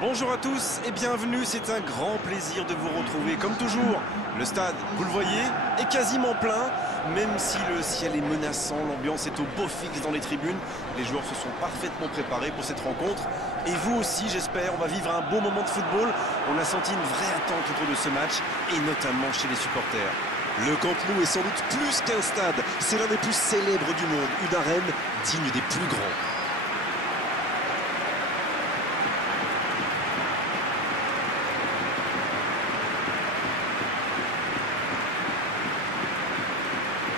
Bonjour à tous et bienvenue, c'est un grand plaisir de vous retrouver. Comme toujours, le stade, vous le voyez, est quasiment plein. Même si le ciel est menaçant, l'ambiance est au beau fixe dans les tribunes. Les joueurs se sont parfaitement préparés pour cette rencontre. Et vous aussi, j'espère, on va vivre un beau moment de football. On a senti une vraie attente autour de ce match, et notamment chez les supporters. Le Camp Nou est sans doute plus qu'un stade. C'est l'un des plus célèbres du monde, une arène digne des plus grands.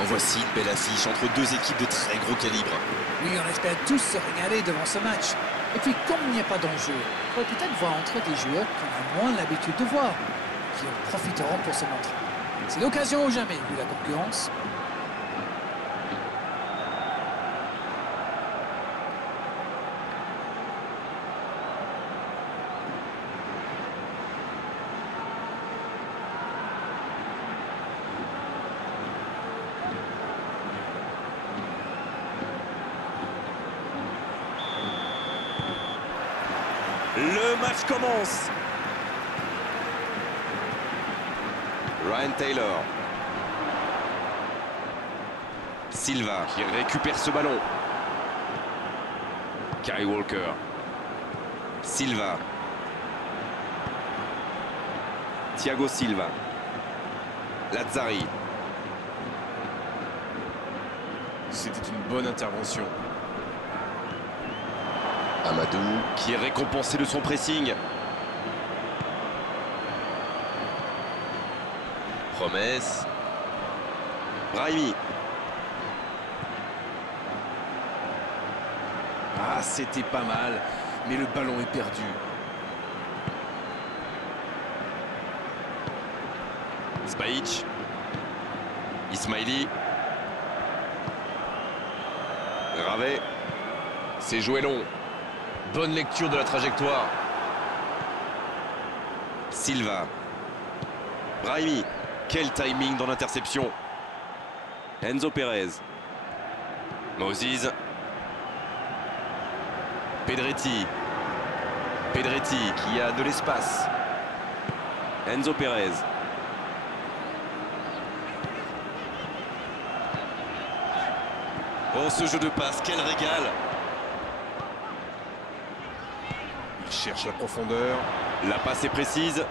En voici une belle affiche entre deux équipes de très gros calibre. Oui, on espère tous se régaler devant ce match. Et puis, comme il n'y a pas d'enjeu, on pourrait peut-être voir entrer des joueurs qu'on a moins l'habitude de voir, qui en profiteront pour se montrer. C'est l'occasion ou jamais, vu la concurrence. Le match commence. Ryan Taylor. Silva qui récupère ce ballon. Kyle Walker. Silva. Thiago Silva. Lazzari. C'était une bonne intervention. Amadou qui est récompensé de son pressing. Promesse. Brahimi. Ah, c'était pas mal, mais le ballon est perdu. Spajic. Ismaili. Gravé. C'est joué long. Bonne lecture de la trajectoire. Silva. Brahimi. Quel timing dans l'interception. Enzo Perez. Moses. Pedretti. Pedretti qui a de l'espace. Enzo Perez. Oh, ce jeu de passe, quel régal! Il cherche la profondeur. La passe est précise.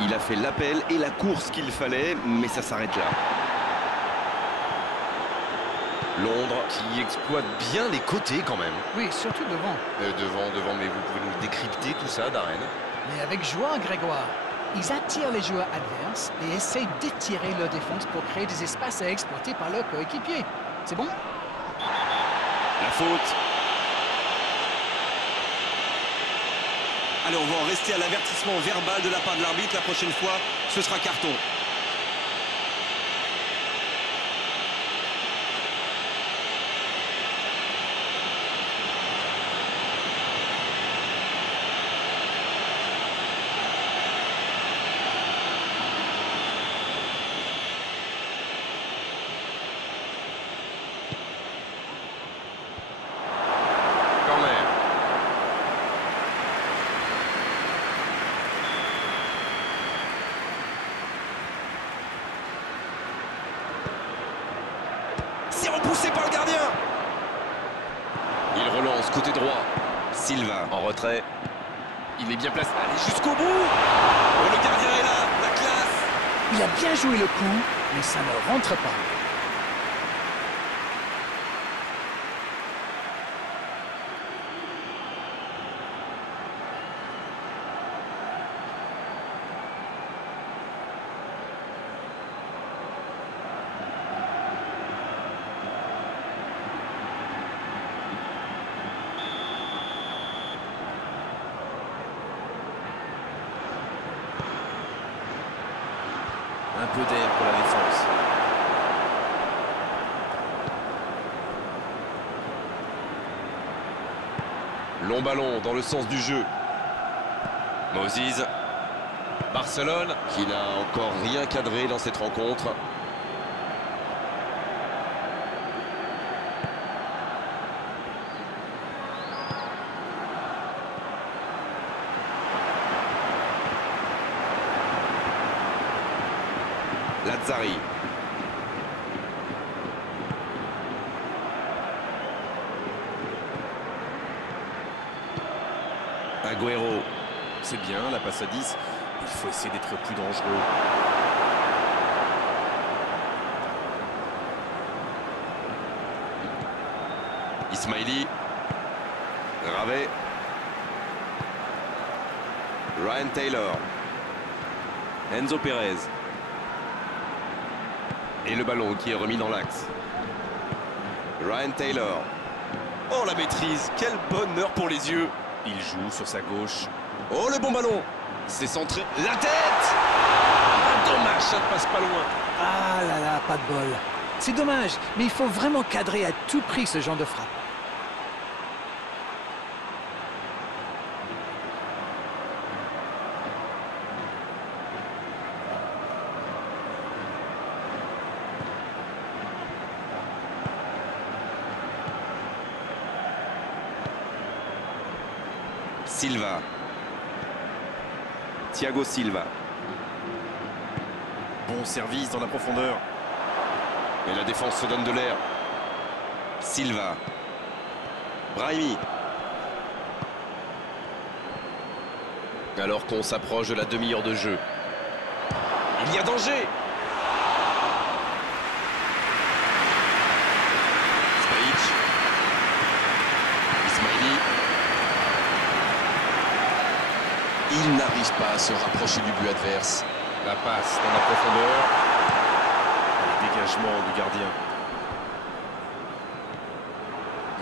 Il a fait l'appel et la course qu'il fallait, mais ça s'arrête là. Londres qui exploite bien les côtés quand même. Oui, surtout devant. Devant, mais vous pouvez nous décrypter tout ça, Darren? Mais avec joie, Grégoire. Ils attirent les joueurs adverses et essayent d'étirer leur défense pour créer des espaces à exploiter par leurs coéquipiers. C'est bon? La faute. Allez, on va en rester à l'avertissement verbal de la part de l'arbitre. La prochaine fois, ce sera carton. C'est repoussé par le gardien. Il relance côté droit. Silva en retrait. Il est bien placé. Allez, jusqu'au bout. Oh, le gardien est là. La classe. Il a bien joué le coup, mais ça ne rentre pas. Un peu d'air pour la défense. Long ballon dans le sens du jeu. Moses. Barcelone qui n'a encore rien cadré dans cette rencontre. Mazzari. Agüero. C'est bien, la passe à 10. Il faut essayer d'être plus dangereux. Ismaili. Ravet. Ryan Taylor. Enzo Perez. Et le ballon qui est remis dans l'axe. Ryan Taylor. Oh, la maîtrise. Quel bonheur pour les yeux. Il joue sur sa gauche. Oh, le bon ballon. C'est centré. La tête. Ah, dommage, ça ne passe pas loin. Ah là là, pas de bol. C'est dommage, mais il faut vraiment cadrer à tout prix ce genre de frappe. Silva. Thiago Silva. Bon service dans la profondeur. Et la défense se donne de l'air. Silva. Brahimi. Alors qu'on s'approche de la demi-heure de jeu. Il y a danger. Spajic. Ismaili. Il n'arrive pas à se rapprocher du but adverse. La passe dans la profondeur. Le dégagement du gardien.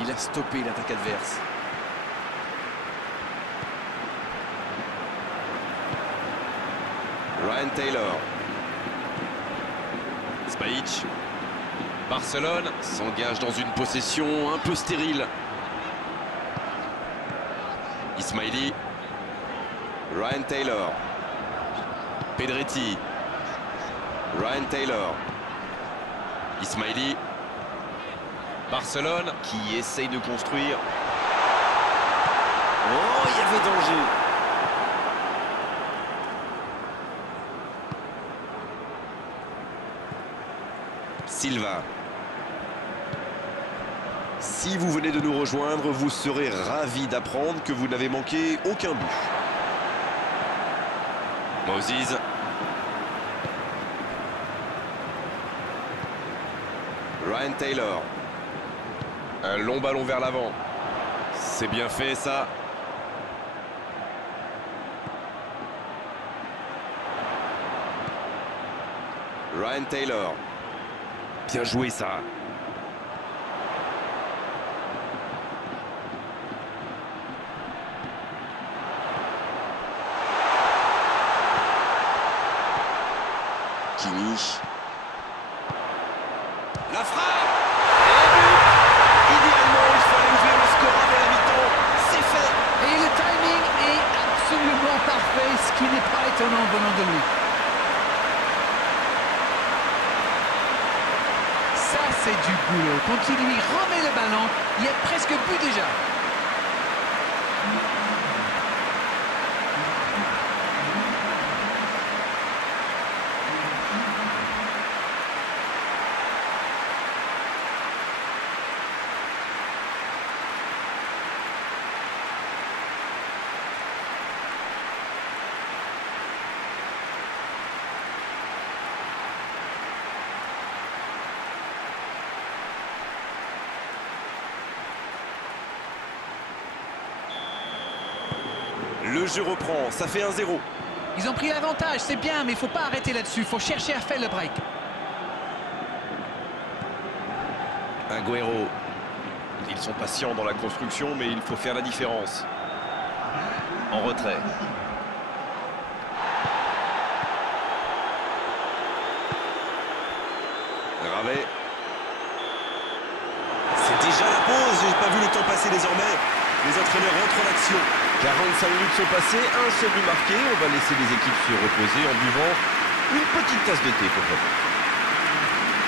Il a stoppé l'attaque adverse. Ryan Taylor. Spajic. Barcelone s'engage dans une possession un peu stérile. Ismaili. Ryan Taylor. Pedretti. Ryan Taylor. Ismaili. Barcelone qui essaye de construire. Oh, il y avait danger. Silva. Si vous venez de nous rejoindre, vous serez ravis d'apprendre que vous n'avez manqué aucun but. Moses. Ryan Taylor. Un long ballon vers l'avant. C'est bien fait ça. Ryan Taylor. Bien joué ça. Kimmich. La frappe. Et le but. Idéalement, il fallait ouvrir le score avant la mi-temps. C'est fait. Et le timing est absolument parfait, ce qui n'est pas étonnant venant de lui. Ça, c'est du boulot. Quand il lui remet le ballon, il y a presque but déjà. Le jeu reprend, ça fait 1-0. Ils ont pris l'avantage, c'est bien, mais il ne faut pas arrêter là-dessus. Il faut chercher à faire le break. Agüero. Ils sont patients dans la construction, mais il faut faire la différence. En retrait. Ravet. C'est déjà la pause, j'ai pas vu le temps passer désormais. Les entraîneurs rentrent en action. 45 minutes sont passées, un seul but marqué. On va laisser les équipes se reposer en buvant une petite tasse de thé, pourquoi pas.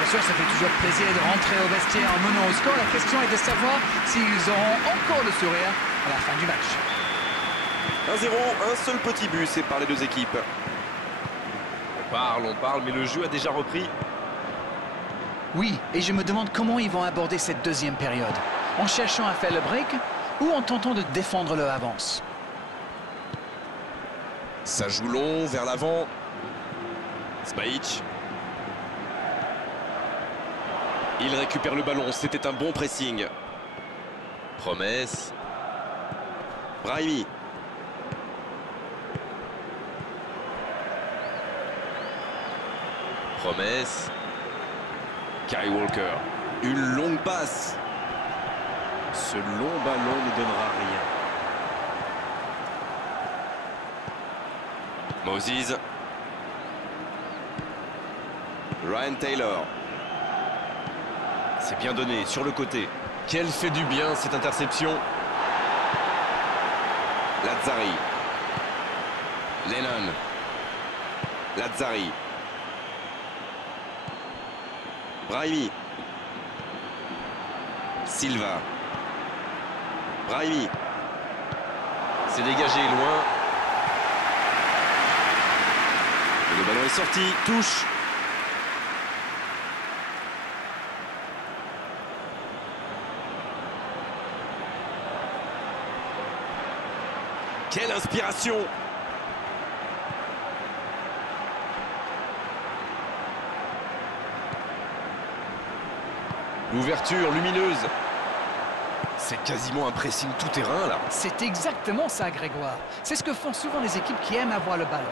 Bien sûr, ça fait toujours plaisir de rentrer au vestiaire en menant au score. La question est de savoir s'ils auront encore le sourire à la fin du match. 1-0, un seul petit but séparent les deux équipes. On parle, mais le jeu a déjà repris. Oui, et je me demande comment ils vont aborder cette deuxième période. En cherchant à faire le break ou en tentant de défendre leur avance. Ça joue long, vers l'avant. Spajic. Il récupère le ballon, c'était un bon pressing. Promesse. Brahimi. Promesse. Kyle Walker. Une longue passe. Ce long ballon ne donnera rien. Moses. Ryan Taylor. C'est bien donné, sur le côté. Quelle fait du bien cette interception. Lazzari. Lennon. Lazzari. Brahimi. Silva. Brahimi. C'est dégagé loin. Et le ballon est sorti. Touche. Quelle inspiration! L'ouverture lumineuse. C'est quasiment un pressing tout-terrain, là. C'est exactement ça, Grégoire. C'est ce que font souvent les équipes qui aiment avoir le ballon.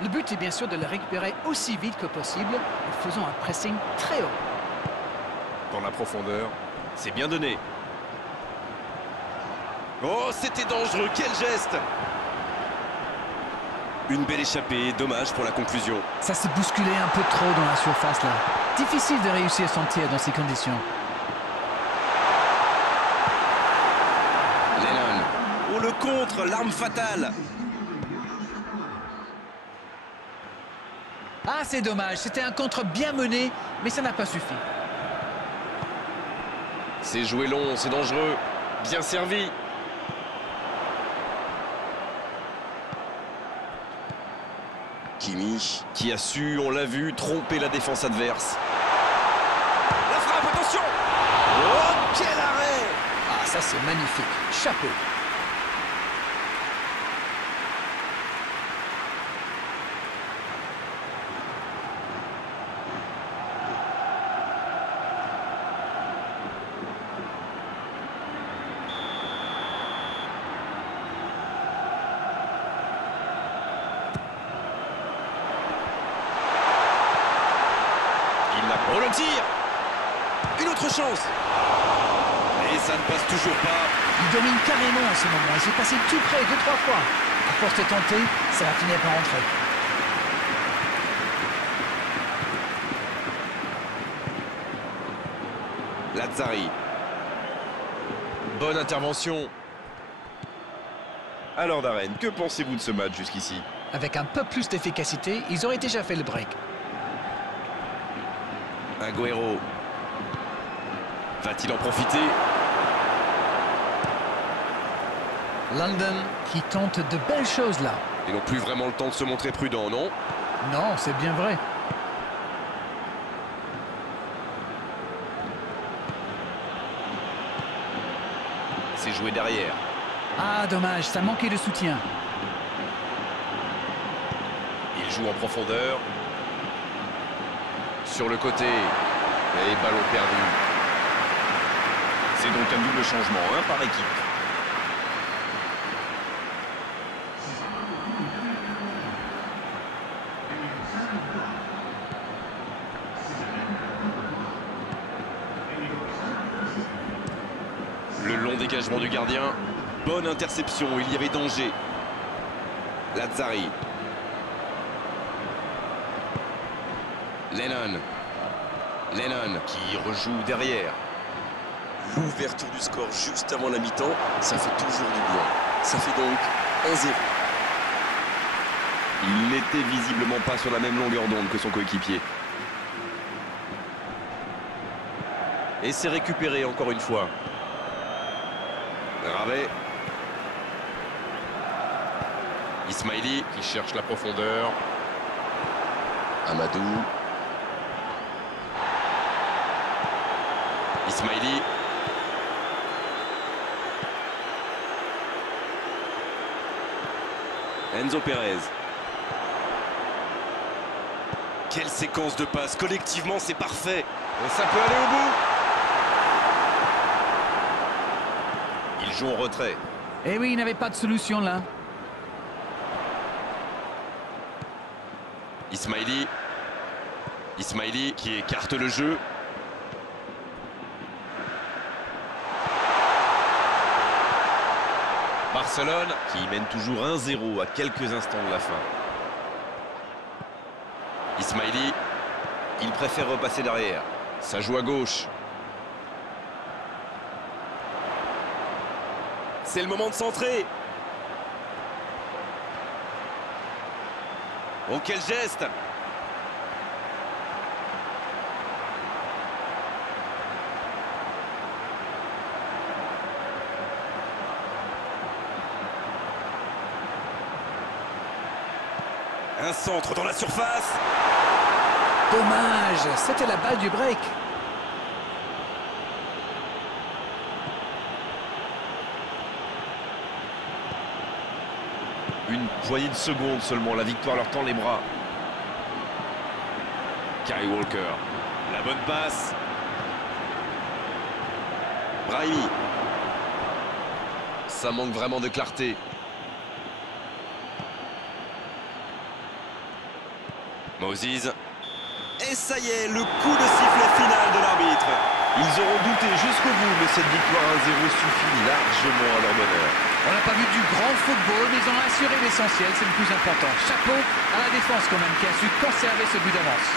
Le but est bien sûr de le récupérer aussi vite que possible en faisant un pressing très haut. Dans la profondeur, c'est bien donné. Oh, c'était dangereux, quel geste! Une belle échappée, dommage pour la conclusion. Ça s'est bousculé un peu trop dans la surface là. Difficile de réussir son tir dans ces conditions. Lennon. Oh, le contre, l'arme fatale. Ah, c'est dommage, c'était un contre bien mené, mais ça n'a pas suffi. C'est joué long, c'est dangereux. Bien servi. Kimi, qui a su, on l'a vu, tromper la défense adverse. La frappe, attention! Oh, quel arrêt! Ah, ça c'est magnifique. Chapeau. Oh, le tir! Une autre chance! Et ça ne passe toujours pas. Il domine carrément en ce moment. Il s'est passé tout près 2-3 fois. À force de tenter, ça va finir par rentrer. Lazzari. Bonne intervention. Alors Darren, que pensez-vous de ce match jusqu'ici? Avec un peu plus d'efficacité, ils auraient déjà fait le break. Agüero. Va-t-il en profiter? London qui tente de belles choses là. Ils n'ont plus vraiment le temps de se montrer prudents, non? Non, c'est bien vrai. C'est joué derrière. Ah, dommage, ça manquait de soutien. Il joue en profondeur. Sur le côté. Et ballon perdu. C'est donc un double changement, hein, par équipe. Le long dégagement du gardien. Bonne interception, il y avait danger. Lazzari. Lennon. Lennon qui rejoue derrière. L'ouverture du score juste avant la mi-temps, ça fait toujours du bien. Ça fait donc 1-0. Il n'était visiblement pas sur la même longueur d'onde que son coéquipier. Et c'est récupéré encore une fois. Ravet. Ismaili qui cherche la profondeur. Amadou. Ismaili. Enzo Pérez. Quelle séquence de passes. Collectivement, c'est parfait. Et ça peut aller au bout. Ils jouent en retrait. Eh oui, il n'avait pas de solution là. Ismaili. Ismaili qui écarte le jeu. Barcelone qui mène toujours 1-0 à quelques instants de la fin. Ismaili, il préfère repasser derrière. Ça joue à gauche. C'est le moment de centrer. Oh, quel geste! Un centre dans la surface. Dommage, c'était la balle du break. Une poignée de secondes seulement, la victoire leur tend les bras. Kyle Walker, la bonne passe. Brahimi. Ça manque vraiment de clarté. Moses. Et ça y est, le coup de sifflet final de l'arbitre. Ils auront douté jusqu'au bout, mais cette victoire 1-0 suffit largement à leur bonheur. On n'a pas vu du grand football, mais ils ont assuré l'essentiel, c'est le plus important. Chapeau à la défense quand même, qui a su conserver ce but d'avance.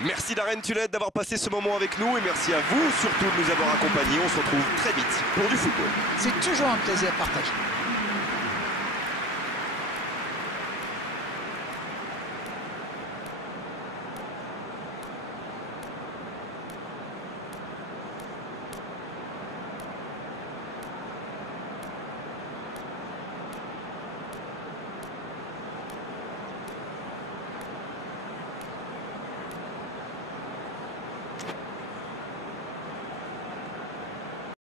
Merci Darren Tulette d'avoir passé ce moment avec nous et merci à vous surtout de nous avoir accompagnés. On se retrouve très vite pour du football. C'est toujours un plaisir partagé.